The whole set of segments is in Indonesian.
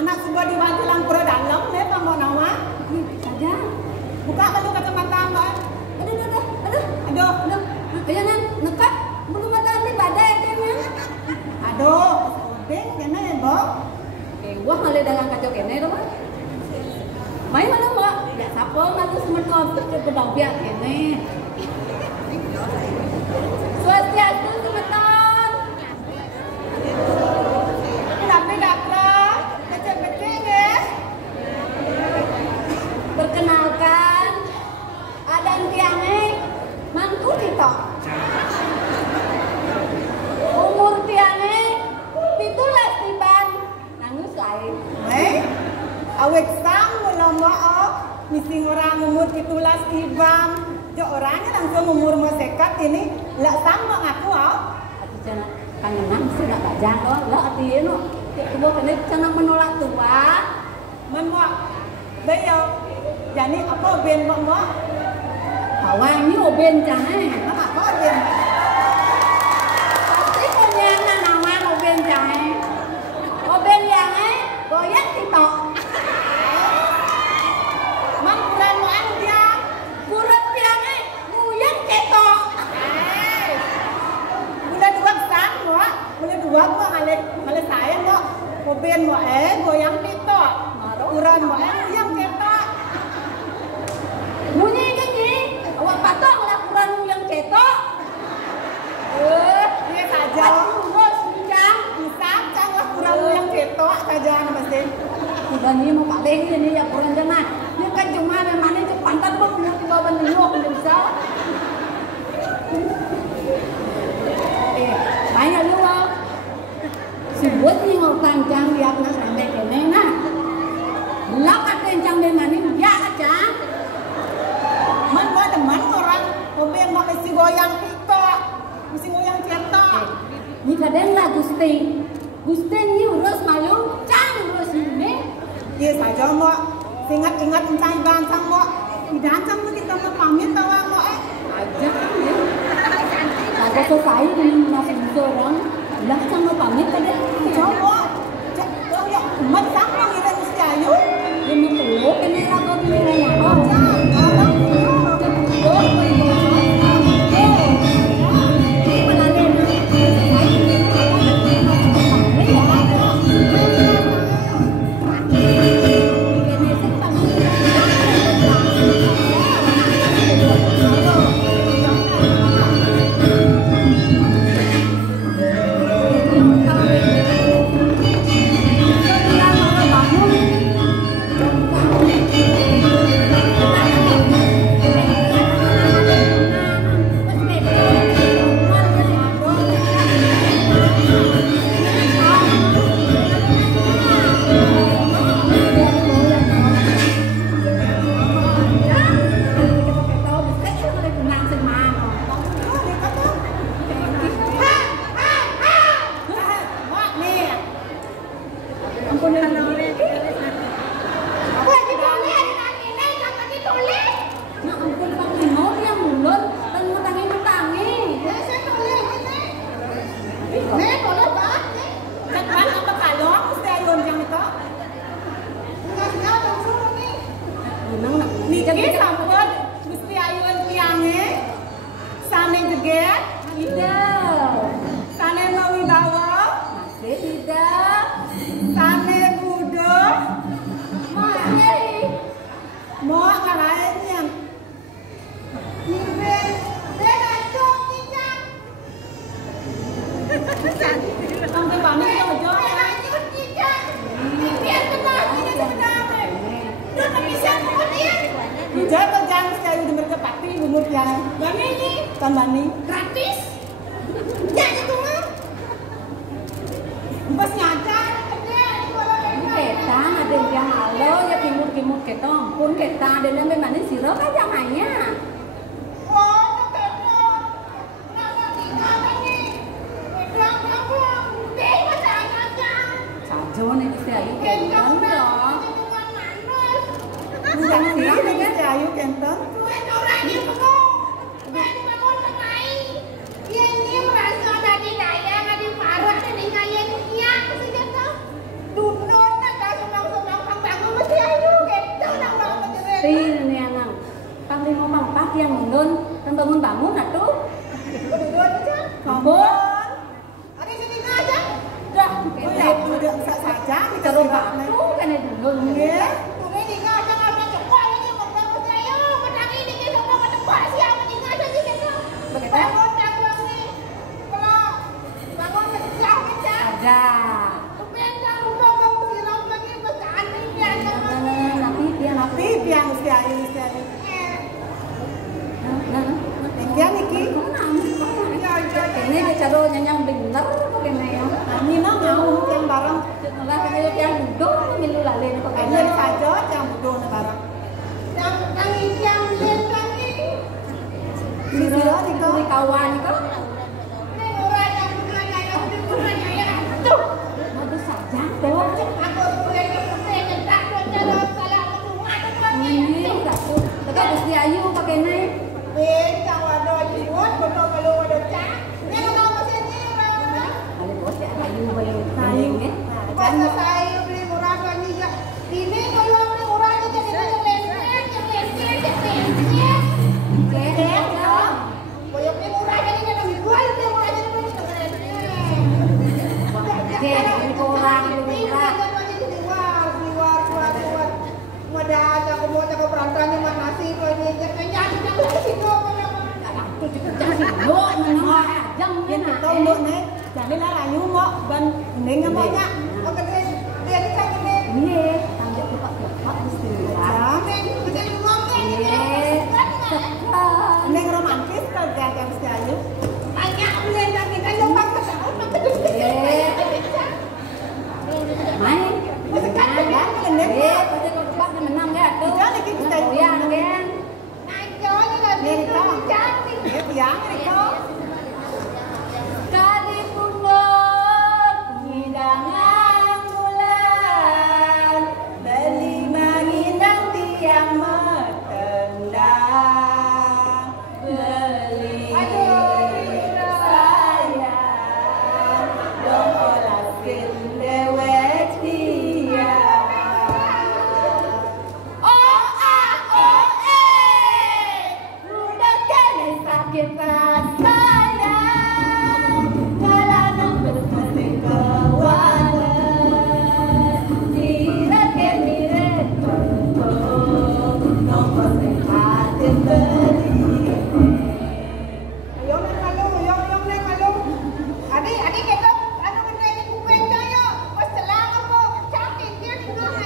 Anak sebuah diwantilang pura dalam nih Pak mau nawa. Saja. Buka kalau kacamata Mbak. Aduh. Jangan nekat. Belum ada di badai kayaknya. Aduh. Deng, kena ya, Mbak. Wah malah dagang kacau kene tuh, Pak. Main mana, Mbak? Ya siapa ngaku semertua ke gedang pihak kene. Swastiastu semeton. Tapi Dakra, kecil-kecil deh. Perkenalkan, adan tiange mantu kita. Umur tiange 17 tiban. Nangus lain. Awek sang mula maaf, misi orang umur 17 tibam. Jo orangnya langsung umur mau sekat ini, lah sang mau ngaku Ati cana kangenan sih nak bajang doang, lah artinya no. Coba kene cana menolak tua. Menolak. Bayo. Jadi apa ben mau? Bawang ni oben cana. Apa ben? Pasti punya nama oben cana. Oben yang goyang kita. Bulan mau dia. Bulan tiangnya goyang kita. Bulan 2 sang mau. Bulan 2 mau ale saya mau. Oben mau goyang kita. Bulan mau goyang kita. Bunyi gini, awak patong lah kurang yang ketok. Dia saja. Terus bincang, Disangkang lah kurang yang ketok saja pasti. udah ni mau paling ini ya kurang jangan. Ini kan cuma memang itu pantat pun punya tiba bentuk belum bisa. Banyak luar. Sebut ni ngau tanjang dia nak sampai kene nah. Lak kat tanjang memang ni ya aja. Man teman orang mobil mau mesti goyang TikTok, mesti goyang cetok. Ni kadang lah Gusti. Gusti ni urus malu, cang urus ini. Iya saja mau ingat encang bancang mau di dancang tu kita mau pamit tahu mau Aja kan ya. Ada selesai dengan nasi orang. Lah cang mau pamit tadi. coba cak ya umat sama kita mesti ayu. Ini perlu kena lagu pilih yang Oh Niki sampun Gusti Ayun tiange sane jeget tidak. sane mawibawa Masih tidak. sane budo Masih. mau ngalainnya niben begadong kita sampai panik jojo Jangan jangan sekali dengar ke pati umur yang Bani ini tambah nih gratis. Jadi tuh mah. pas nyata Kita ada yang halo ya timur kita pun kita ada yang memang ini sirap aja mainnya. Sajo nih si Ayu kentang dong. Bukan sih, si Ayu kentang. nun kan bangun-bangun atuh. Duduk aja. Kampung. Ada sini aja. Dah, Kene duduk saja kita terus coba. batu kan dulu. Nggih. Ini tinggal aja nggak cepat ini mau saya petang ini kita mau ketebak siapa tinggal aja kita. Begitu. Bangun bangun nih. Kalau bangun pecah pecah. Ada. Kemudian rumah bangun siram lagi pecahan ini ada mana? Napi Piang mesti ayu. Nah. Piang iki. Ini kecado nyanyang bener bagaimana ya? Ini mau yang bareng. Setelah kayak yang duduk milu lale Ini bagaimana? saja yang bodoh bareng. Yang lihat lagi. Sira Di kawan kok. Ini orang yang punya ya. Tuh. Modus saja tuh. Aku boleh cetak salah rumah tuh. Ini satu. Tetap mesti ayu pakai naik. Beda wadah jiwat betul kalau wadah cak. Ini kalau mesin ini orang. Ada bos ya ayu boleh Ayu. ya. Masa saya beli murah kan juga. Ini kalau beli murah aja jadi yang lenceng. Boyok beli murah jadi yang dijual beli murah jadi beli Jadi kurang murah. Wadah ada kemudian ke perantauan yang mana sih kalau ini jangan situ Aku juga jangan lo menengah jam Yang ya. tahu nduk nih, jadi lah ayu mau ban ning amanya. oh gede dia di sana gede Iya, tanda cepat mesti ya. gede ngomong Iya. Ning romantis kalau jaga mesti ayu. tanya beli lagi kan lomba ke sana Main. Kan neng. Iya, pasti kau cepat menang ya tuh. Jangan kita Goyang kan. naik jalan lah Nih dia kau. cantik Ya piang nih kau. Kali punur hidangan bulan beli mengindang tiang metendang beli sayang dong olaskin dewek dia udah kali sakit rasanya kalau berpasti kawanan dirake miret nombor sehatin beli Yung neng malu. Adik kita ano kan ini kupeng tayo. Pas selangan mo, cantik dia di mana?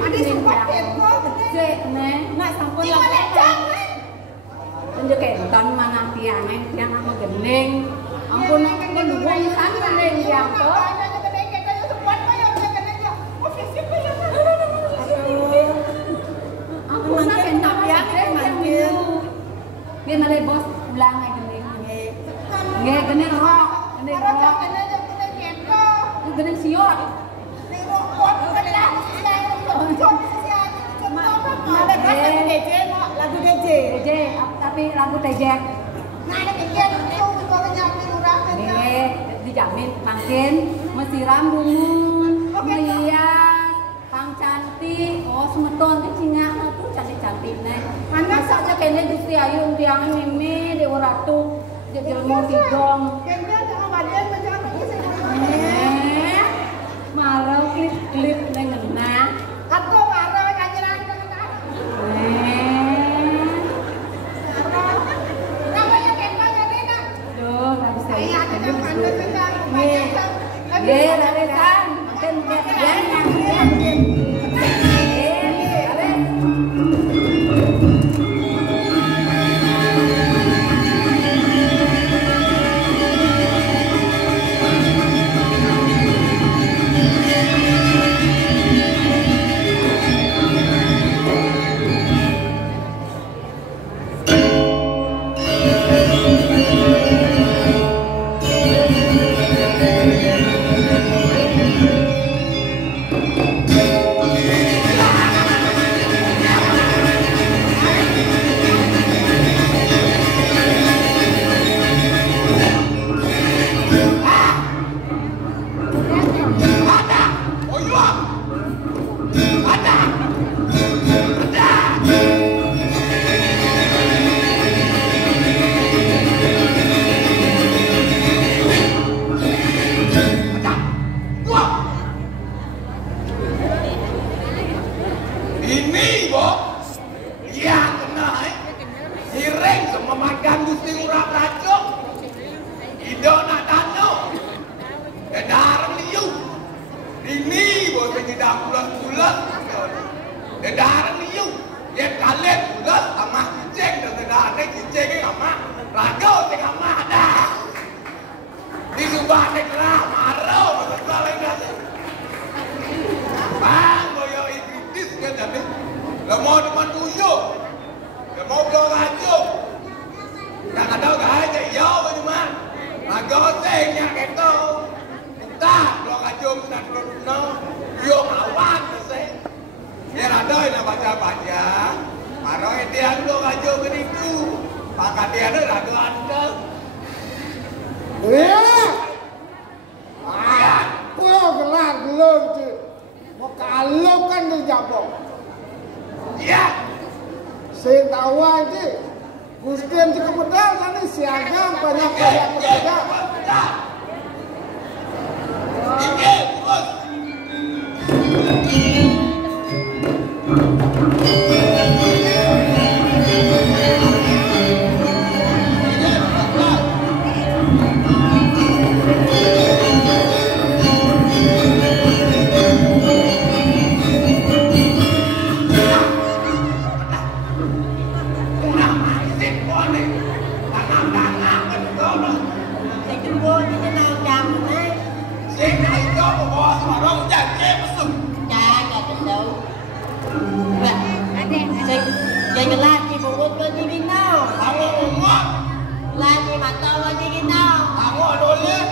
Adik suka tempo. cek nih Nak sampun Di lah. mana cantik? tunjuk kenton mana tiangnya tiang sama gening ampun ampun wong san gening tiang tuh ampun nak kenton tiang manggil dia mana bos pulang aja gening nggak gening rock gening siot Ada kan lagu DJ mau lagu DJ. TJ tapi lagu TJ dijamin makin mesiram bungun melihat pang cantik semeton cingak aku cantik nih anak saja kene Gusti Ayu tiang mimi dewa ratu jadi mau tidong marau klip neng ngena Duh, nggak bisa ya dari kan mungkin bos tidak pulas. Darah ni you. Dia kalian pulas sama cicing dan darah ni cicing ni sama. Raga tengah sama dah. Di subah tengah marau masalah lagi dah. Bang, boyo ikritis kan jadi. Lemau depan tuyuk. Lemau belum hancur. Yang ada gaya jauh bagaimana? Raga tengah kita. Tak belum hancur sudah belum. Yo melawan selesai. Dia ada yang baca-baca. Marau dia belum hancur begitu. Maka dia ada raga anda. Apa gelar gelung tu? Mau kalau kan dia jabok. Ya. Saya tahu aja. Gustian tu kemudian sana siaga banyak pedagang. Ini bos. Jangan lagi buat baju kita. Kamu umur. Lagi mata baju kita. Kamu doleh.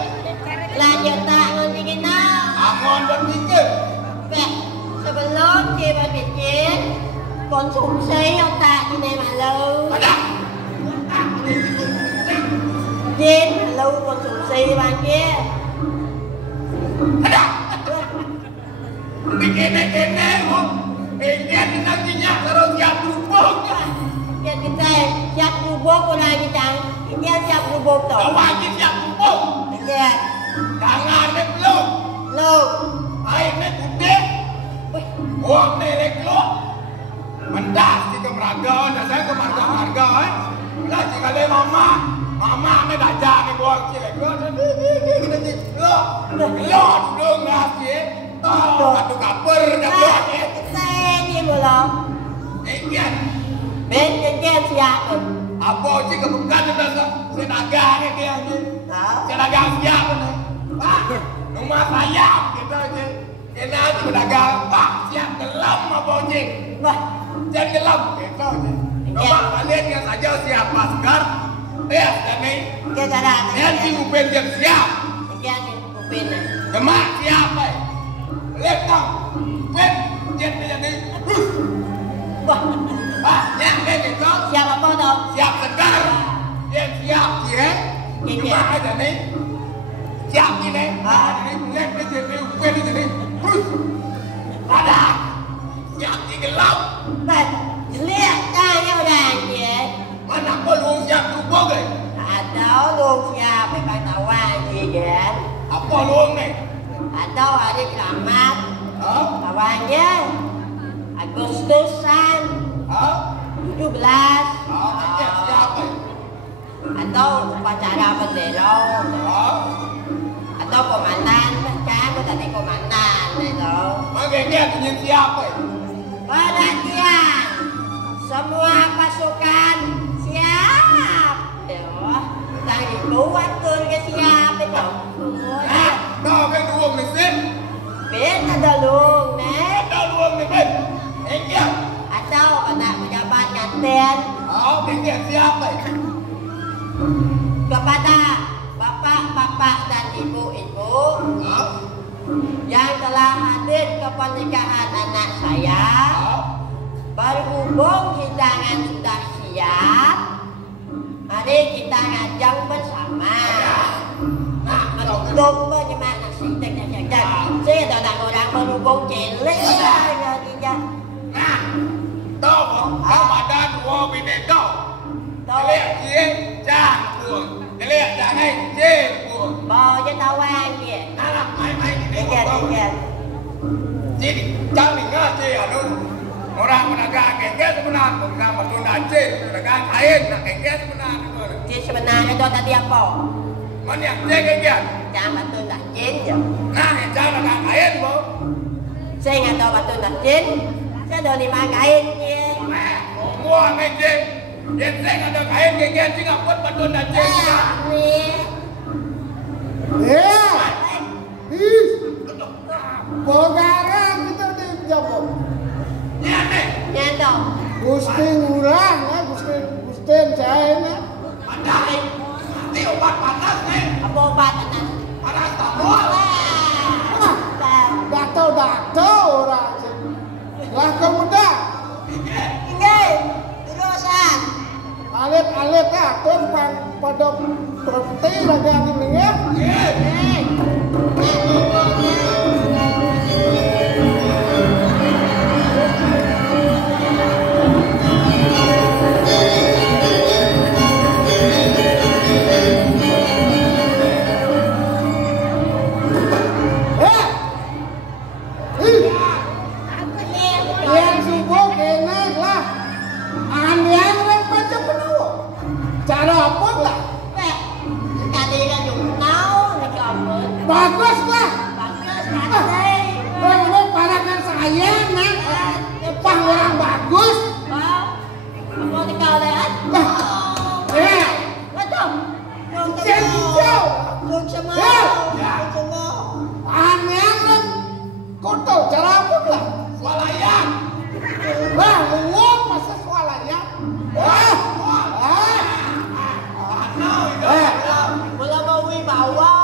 Lagi tak baju kita. Kamu berpikir. Baik, sebelum dia berpikir, konsumsi otak ini malu. Ada. Dia malu konsumsi bagi. Ada. Begini-gini, ini nantinya terus siap berubah. Dia kita siap berubah pun lagi tak. Dia siap berubah tu. Wajib siap berubah. Dia. Tangan ni belum. Belum. Air ni putih. Uang ni keluar. Mendas di kemeraga, dan saya ke marga-marga. Dah jika le mama ni dah jadi buang cik. Kita cik keluar. Keluar dulu nasi. Katu kaper dah keluar ni. Kita ni belum. Ingat. Ben siap. Apa cik kebukan dah senaga ni dia ni. Senaga siap ni. Rumah saya kita je. Kena tu pedagang pak siap gelam apa cik. Jangan gelam kita je. Rumah kalian yang saja siap masker. Dan ni. Kita dah. Nanti upin yang siap. Kita ni upin. Gemak siap eh. Letang. Upin yang ni. Yang ni kita. Siap apa tu? Siap segar. Yang siap je. Gemak ada ni. Siap ni. Ini lihat ni jadi upin ni jadi. Ada. Siap di gelap. Baik. Lihat dah yang dah je. Mana pelung siap tubuh ke? Ada lu siap pakai tawan je kan. Apa luang ni? Ada hari keramat. Ha? Tawannya Agustusan Ha? 17. Siapa? Atau upacara bendera. Ha? Atau komandan macam tadi komandan itu. Makanya punya siapa? Perhatian, semua pasukan siap. Dan dibuat turun ke siap itu. Kau kan luang ni sen? Ben ada luang nek. Ada luang ni ben? Enggak. Atau kena pejabat kantin Enggak siapa? kepada bapak-bapak dan ibu-ibu yang telah hadir ke pernikahan anak saya. Berhubung hidangan sudah siap, mari kita ngajak bersama. Menunggu penyemak nasi cek. Saya dah orang berhubung cilik. Nah, tahu Ramadan dua bini kau. Lihat dia jangan buang. Lihat jangan dia buang. Bawa je tawan dia. Nah, main-main ini. Tiga. Jadi jangan ingat dia anu. Orang pedagang kengkes sebenarnya, pedagang matunda cik, pedagang kain, nak kengkes sebenarnya. Dia sebenarnya tu tadi apa? Mana yang cik kengkes? Jangan betul dah jen je. Nah, yang jangan pedagang kain bu. Sing atau batu tajin, saya ada 5 kain ye. Semua mejen. Yang sing ada kain gegen sing apot batu tajin. Is. Bogaran kita dijawab. Nyendok. Gusti ngurang ya, Gusti jahe. Padahal nanti obat panas nih. Apa obat panas? Panas tabol. Dato orang. Lah kemudian. Inggih. Terusan. Alit-alit ya, tuan pada berhenti lagi ini ya. Yang subuh enak lah. Aneh macam penuh. Cara apa lah? Tadi kan juga tahu nak apa. Bagus lah. Bagus tadi. Orang parakan saya nak pang orang bagus. Apa dikau lihat? Betul. Hijau. Belum semua. Aneh kan. Kau tahu cara apa lah? Swalayan. Lah, luang masa swalayan. Mula mau wibawa.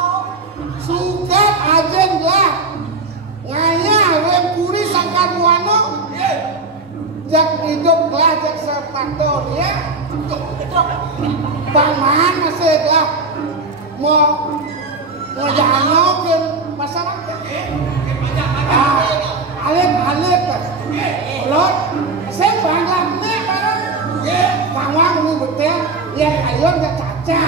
Sukat ajen lah. Ngaya rem kuri sangkan wano. Jak hidup lah jak sepatu ya. Paman masih lah. Mau janokin masyarakat. Alit lot. Saya bangga nih barang. Pawang ini betul. Yang ayam gak caca.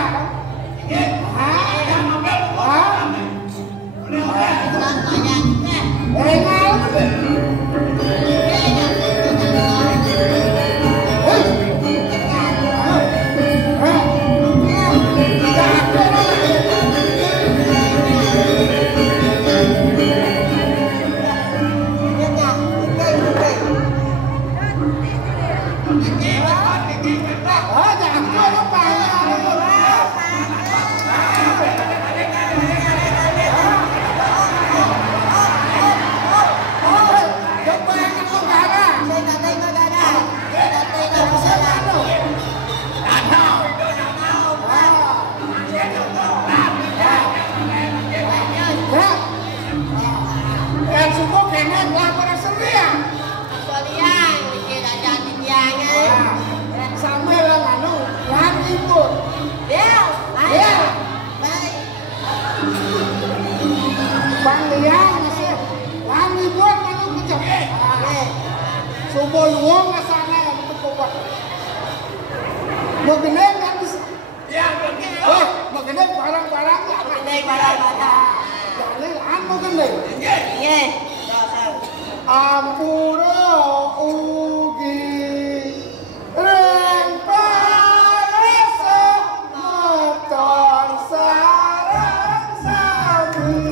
Subuh luang ke sana untuk obat. Mau gede kan bisa? Ya, begitu. Mau gede barang-barang lah. Gede barang-barang. Jangan an mau gede. Iya. Ampura ugi remparesa motor sarang sami.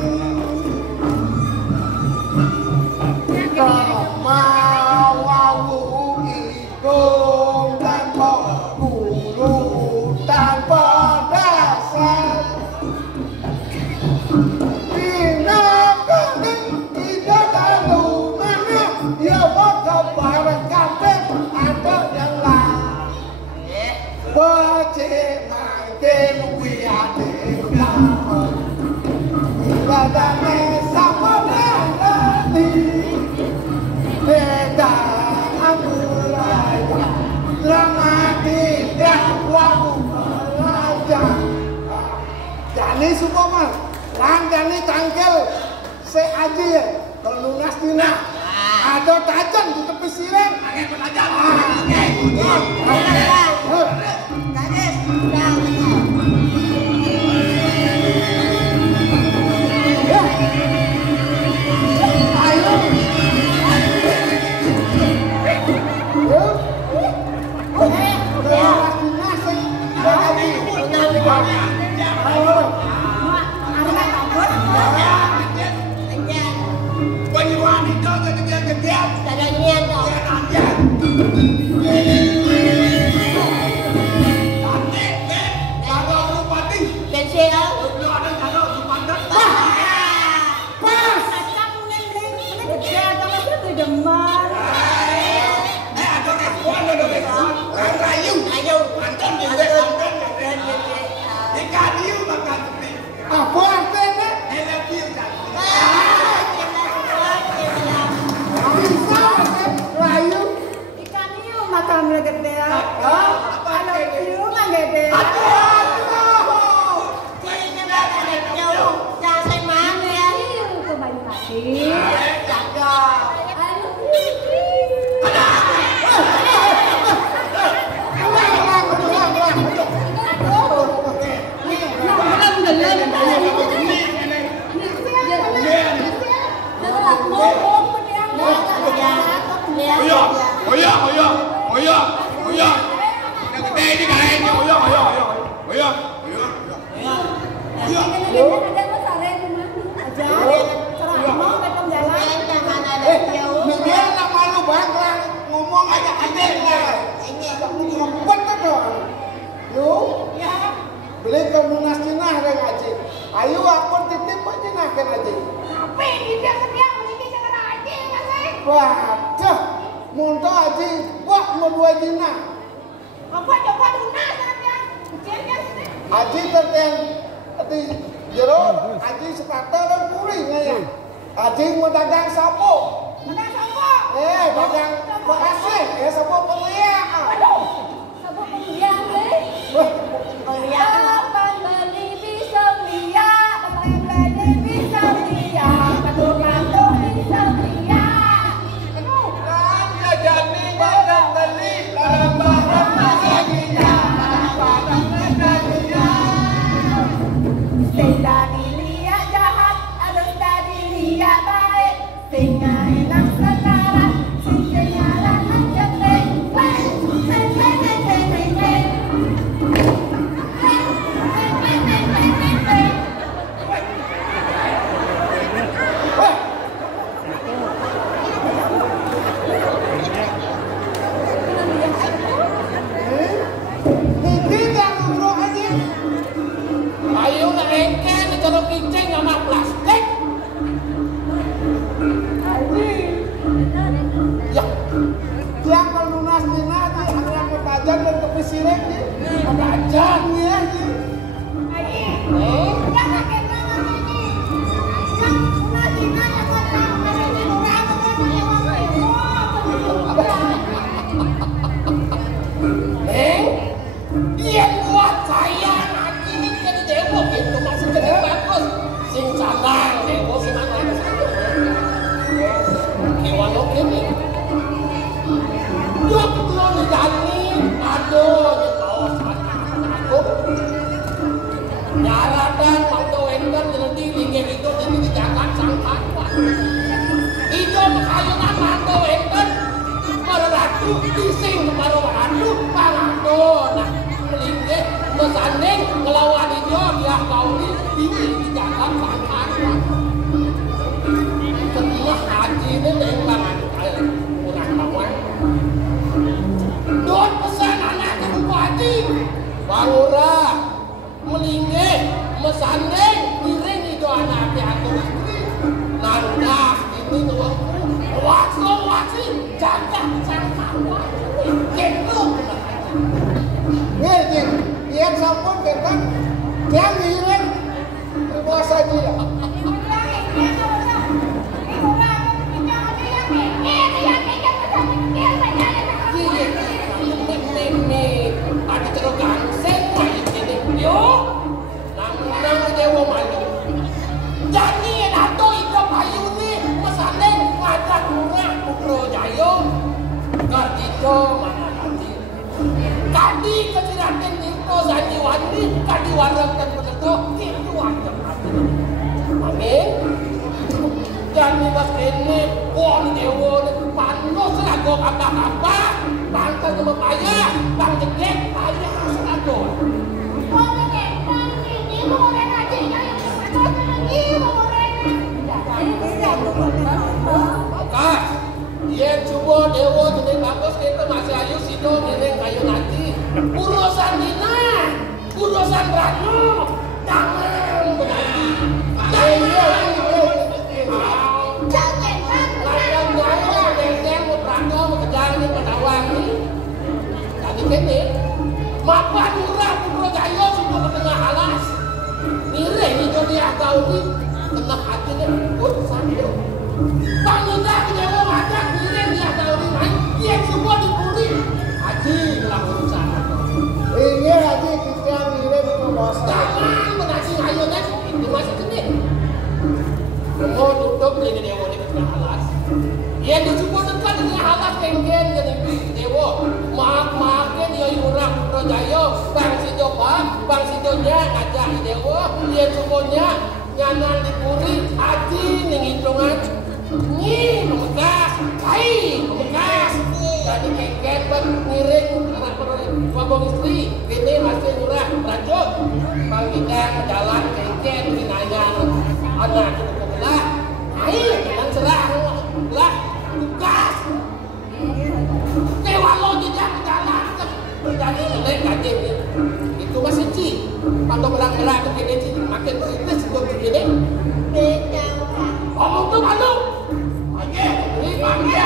Jani Sukoman, lang jani tangkel se aji kalau lunas dina. Ada tajan di tepi sireng. Angin penajam. Kades, dah. Ayo. Banyuwangi itu ke kegiatan. Tadanya dong. Apa artinya? Layu. Ikan hiu makan gede. Kalau hiu mah gede. Jangan mana ya? Ke Bayu Kaki. Jaga. Miguel nak malu banglang ngomong aja aja lah. Betul dong. Lu? Beli ke Munas Cina ada ngaji. Ayo aku titip aja nak ke ngaji. Tapi dia kerja ini cara aja kan? Wah, munto aji, buat mau dua Cina. Apa coba lunas kan ya? Kecilnya sih. Aji terten, di jero, aji sepatu dan kuring ya. Aji mau dagang sapo. Mana sama? Dagang bekasih, sapo pengeliak. Aduh. Sabuk pemilihan deh. Pengeliak. Kapan beli pisau liat? Kapan beli pisau liat? Katuk-katuk pisau liat. Ya jadi badan beli, barang-barang masih gila. Sing tadi liat jahat, harus tadi liat baik. Sing enak sekarang, sing jalan mencetek. Ayo nak engken, cara kincing sama plastik. Ya, yang kalau lunas dina di hanya ketajan dan kepisirik di ketajan ya. Ayo. Jangan kita ini. Yang lunas ini yang orang ini orang Dia buat saya nanti ini jadi dewa gitu masih jadi bagus. Sing sabar dewa sing mana satu. Kewan lo ini. Dia betul nih Dani. Aduh, aku. Nyaradan waktu wender jadi linggeng itu jadi dijaga sangkan. Itu makayunan waktu wender. Para ratu bising para ratu parado. Nah, melinggih mesanding ngelawan itu dia kauli ini dijaga sangkan. Setelah haji ini lembangan kurang lawan. Don pesan anak ke bupati. Bangura melinggih mesanding piring itu anak piatu istri. Nandah ini nuangku. Wasi jaga sangkan. Gitu. Nih, dia sampun kan dia ngirim puasa dia. Ada cerokan semua ini. Yo, nang dewa malu. Jadi atau itu payu ni mesandeng ngajak murah ukro jayo. Kartito mana nanti. Tadi keciratin itu sanjiwani tadi warapkan begitu itu wajib. Amin. Jangan pas ini, wah ni dewa ni panos selago apa-apa, bangsa sama payah, bang jeket payah selago. Maka Aduh, jangan berarti. Jangan kan. Layan jaya, dendeng, beranggo, berkejar ini penawang ini. Tadi kene, mapan murah Puro Jaya sudah ketengah alas. Nire ini jadi akau ini, tengah hatinya pun sambil. Pangindah kenyawa wadah, nire dia akau ini main, dia semua dipuri. Haji melakukan usaha. Ini Haji kita ngirim ke bos. Jangan menasi ayunnya, itu masih gede. Mau tutup ini dewa di tengah alas. Yang disebutkan dengan alas kengken jadi dewa. Maaf-maafkan dia yurang Puro Jaya, bang si Jopa, bang si Jonya ngajak dewa. Dia semuanya nyanan dipuri, haji ngitungan. Ini memegas, hai memegas. Jadi kengken bang ngiring anak wabong istri, ini masih murah lanjut. Bang kita jalan kengken dinayan anak cukup belah. Hai yang serang belah tugas. Kewalo tidak jalan terjadi jelek kajeng itu masih ci. Kalau belang-belang begini ci makin kritis sebelum begini. Beda. Ngomong tuh malu. Oke, ini panggil.